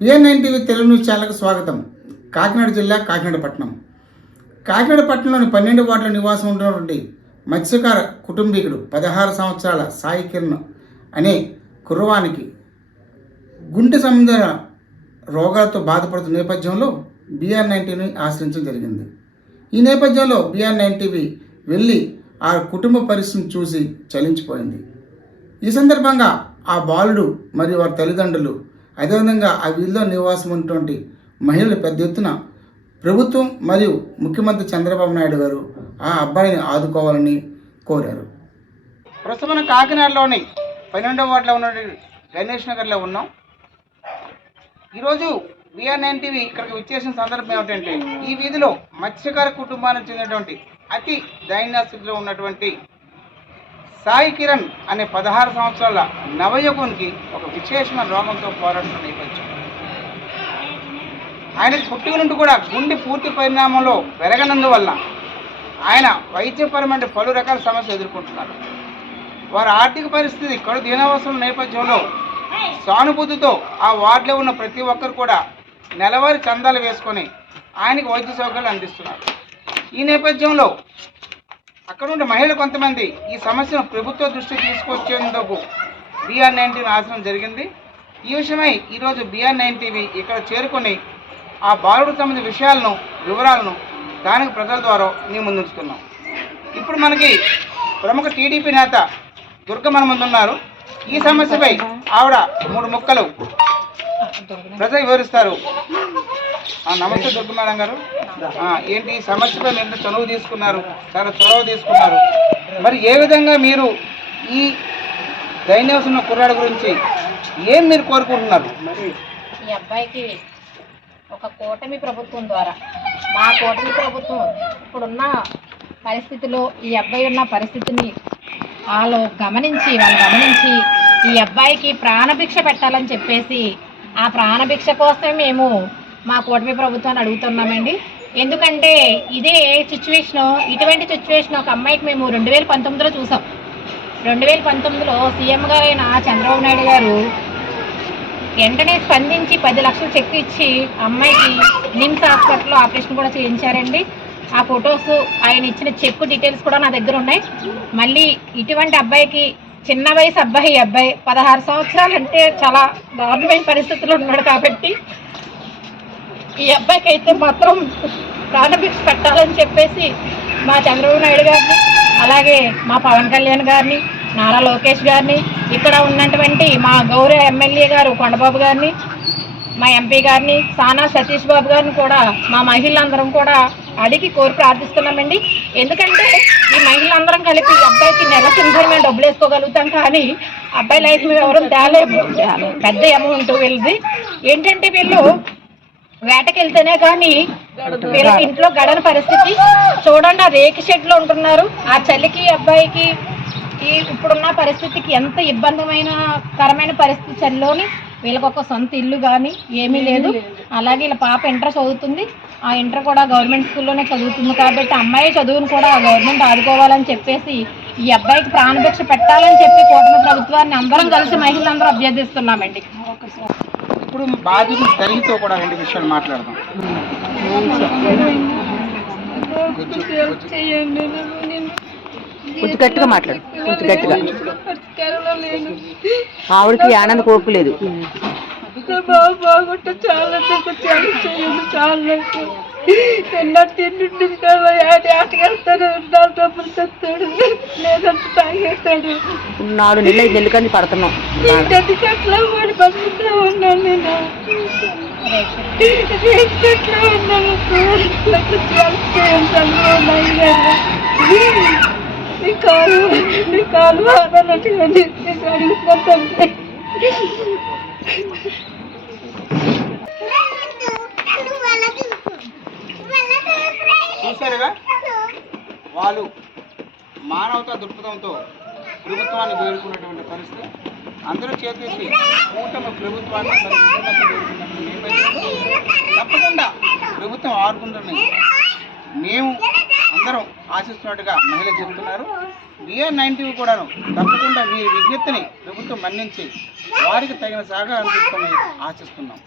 BN9 TV Telugu news ఛానల్కు స్వాగతం. కాకినాడ జిల్లా కాకినాడ పట్టణం. కాకినాడ పట్టణంలోని 12 వార్డుల నివాసం ఉన్నటువంటి మత్స్యకార కుటుంబీకుడు 16 సంవత్సరాల సాయి కిరణ్ అనే కుర్రవానికి గుండె సంబంధ రోగాలతో బాధపడుతున్న నేపథ్యంలో BN9 టీవీని ఆశ్రయించడం జరిగింది. ఈ నేపథ్యంలో BN9 టీవీ వెళ్ళి ఆ కుటుంబ పరిస్థితిని చూసి చలించిపోయింది. ఈ సందర్భంగా ఆ బాలుడు మరియు వారి తల్లిదండ్రులు అదేవిధంగా ఆ వీధిలో నివాసం ఉన్నటువంటి మహిళలు పెద్ద ఎత్తున ప్రభుత్వం మరియు ముఖ్యమంత్రి చంద్రబాబు నాయుడు గారు ఆ అబ్బాయిని ఆదుకోవాలని కోరారు. ప్రస్తుతం మనం కాకినాడలోని 12వ వార్డులో ఉన్న గణేష్ నగర్లో ఉన్నాం. ఈరోజు BN9 టీవీ ఇక్కడికి విచ్చేసిన సందర్భం ఏమిటంటే, ఈ వీధిలో మత్స్యకార కుటుంబానికి చెందినటువంటి అతి దైన్య స్థితిలో ఉన్నటువంటి సాయి కిరణ్ అనే 16 సంవత్సరాల నవయువకునికి ఒక విశేషమైన రోగంతో పోరాడుతున్న నేపథ్యం. ఆయనకు పుట్టుక నుండి కూడా గుండె పూర్తి పరిణామంలో పెరగనందువల్ల ఆయన వైద్యపరమైన పలు రకాల సమస్యలు ఎదుర్కొంటున్నారు. వారి ఆర్థిక పరిస్థితి కడు దీనావసరం నేపథ్యంలో సానుభూతితో ఆ వార్డులో ఉన్న ప్రతి ఒక్కరు కూడా నెలవారీ చందాలు వేసుకొని ఆయనకు వైద్య సౌకర్యాలు అందిస్తున్నారు. ఈ నేపథ్యంలో అక్కడ ఉండే మహిళలు కొంతమంది ఈ సమస్యను ప్రభుత్వ దృష్టికి తీసుకొచ్చేందుకు BN9 టీవీ ఆశ్రయం జరిగింది. ఈ విషయమై ఈరోజు BN9 టీవీ ఇక్కడ చేరుకొని ఆ బాలుడికి సంబంధించిన విషయాలను వివరాలను స్థానిక ప్రజల ద్వారా మేము ముందుంచుతున్నాం. ఇప్పుడు మనకి ప్రముఖ TDP నేత దుర్గ మన ముందున్నారు. ఈ సమస్యపై ఆవిడ 3 ముక్కలు ప్రజలు వివరిస్తారు. నమస్తే దుర్గ మేడం గారు, ఏంటి ఈ సమస్యపై మీరు చొరవ తీసుకున్నారు, చాలా చొరవ తీసుకున్నారు. మరి ఏ విధంగా మీరు ఈ దైన్యవసన కుర్రాడు గురించి ఏం మీరు కోరుకుంటున్నారు? ఈ అబ్బాయికి ఒక కూటమి ప్రభుత్వం ద్వారా, మా కూటమి ప్రభుత్వం ఇప్పుడున్న పరిస్థితిలో ఈ అబ్బాయి ఉన్న పరిస్థితిని వాళ్ళు గమనించి ఈ అబ్బాయికి ప్రాణభిక్ష పెట్టాలని చెప్పేసి ఆ ప్రాణభిక్ష కోసమే మేము మా కూటమి ప్రభుత్వాన్ని అడుగుతున్నామండి. ఎందుకంటే ఇదే సిచ్యువేషను, ఇటువంటి సిచ్యువేషన్ ఒక అమ్మాయికి మేము 2019లో చూసాం. 2019లో సీఎం గారైన చంద్రబాబు నాయుడు గారు వెంటనే స్పందించి 10 లక్షలు చెక్ ఇచ్చి అమ్మాయికి నిమ్స్ హాస్పిటల్లో ఆపరేషన్ కూడా చేయించారండి. ఆ ఫొటోస్, ఆయన ఇచ్చిన చెక్ డీటెయిల్స్ కూడా నా దగ్గర ఉన్నాయి. మళ్ళీ ఇటువంటి అబ్బాయికి, చిన్న వయసు అబ్బాయి 16 సంవత్సరాలు అంటే చాలా దారుణమైన పరిస్థితుల్లో ఉన్నాడు. కాబట్టి ఈ అబ్బాయికి అయితే మాత్రం ప్రాణభిక్ష పెట్టాలని చెప్పేసి మా చంద్రబాబు నాయుడు గారిని, అలాగే మా పవన్ కళ్యాణ్ గారిని, నారా లోకేష్ గారిని, ఇక్కడ ఉన్నటువంటి మా గౌరవ ఎమ్మెల్యే గారు కొండబాబు గారిని, మా ఎంపీ గారిని, సానా సతీష్ బాబు గారిని కూడా మా మహిళలందరం కూడా అడిగి కోరి ప్రార్థిస్తున్నామండి. ఎందుకంటే ఈ మహిళలందరం కలిపి ఈ అబ్బాయికి నెల కింద మేము డబ్బులు వేసుకోగలుగుతాం, కానీ అబ్బాయి లైఫ్ మీద ఎవరు తేలేము. పెద్ద అమౌంట్ వీళ్ళది. ఏంటంటే వీళ్ళు వేటకెళ్తేనే కానీ వీళ్ళకి ఇంట్లో గడని పరిస్థితి. చూడండి, ఆ రేకు షెడ్లో ఉంటున్నారు. ఆ చలికి అబ్బాయికి ఇప్పుడున్న పరిస్థితికి ఎంత కరమైన పరిస్థితి. చలిలోని వీళ్ళకి ఒక సొంత ఇల్లు కానీ ఏమీ లేదు. అలాగే వీళ్ళ పాప ఇంటర్ చదువుతుంది. ఆ ఇంటర్ కూడా గవర్నమెంట్ స్కూల్లోనే చదువుతుంది. కాబట్టి అమ్మాయి చదువును కూడా గవర్నమెంట్ ఆదుకోవాలని చెప్పేసి ఈ అబ్బాయికి ప్రాణభిక్ష పెట్టాలని చెప్పి కూటమి ప్రభుత్వాన్ని అందరం కలిసి మహిళలందరూ అభ్యర్థిస్తున్నామండి. ఇప్పుడు బాధ్యత తల్లితో కూడా 2 విషయాలు మాట్లాడదాం. కొంచెం గట్టిగా మాట్లాడు, కొంచెం గట్టిగా. ఆవిడకి ఆనంద కోపు లేదు. బాగుంటే చాలా చాలా తిండి కదా, ఆటకెళ్తాడు, డబ్బులు తెస్తాడు, లేదంటే తాగేస్తాడు. 4 నెలలు 5 నెలలు కానీ పడుతున్నాం. చెట్లో పడి బతుకుతూ ఉన్నాను నేను. చెట్లో ఉన్నాను. నీ కాలు వాడాలంటే అడుగుతాను. చూసారుగా, వాళ్ళు మానవతా దృక్పథంతో ప్రభుత్వాన్ని వేడుకున్నటువంటి పరిస్థితి. అందరూ చేసేసి కూటమి ప్రభుత్వాన్ని తప్పకుండా ప్రభుత్వం ఆడుకుంటుంది మేము అందరం ఆశిస్తున్నట్టుగా మహిళలు చెబుతున్నారు. BN9 టీవీ కూడాను తప్పకుండా మీ విజ్ఞప్తిని ప్రభుత్వం మన్నించి వారికి తగిన సహకారం తీసుకొని ఆశిస్తున్నాం.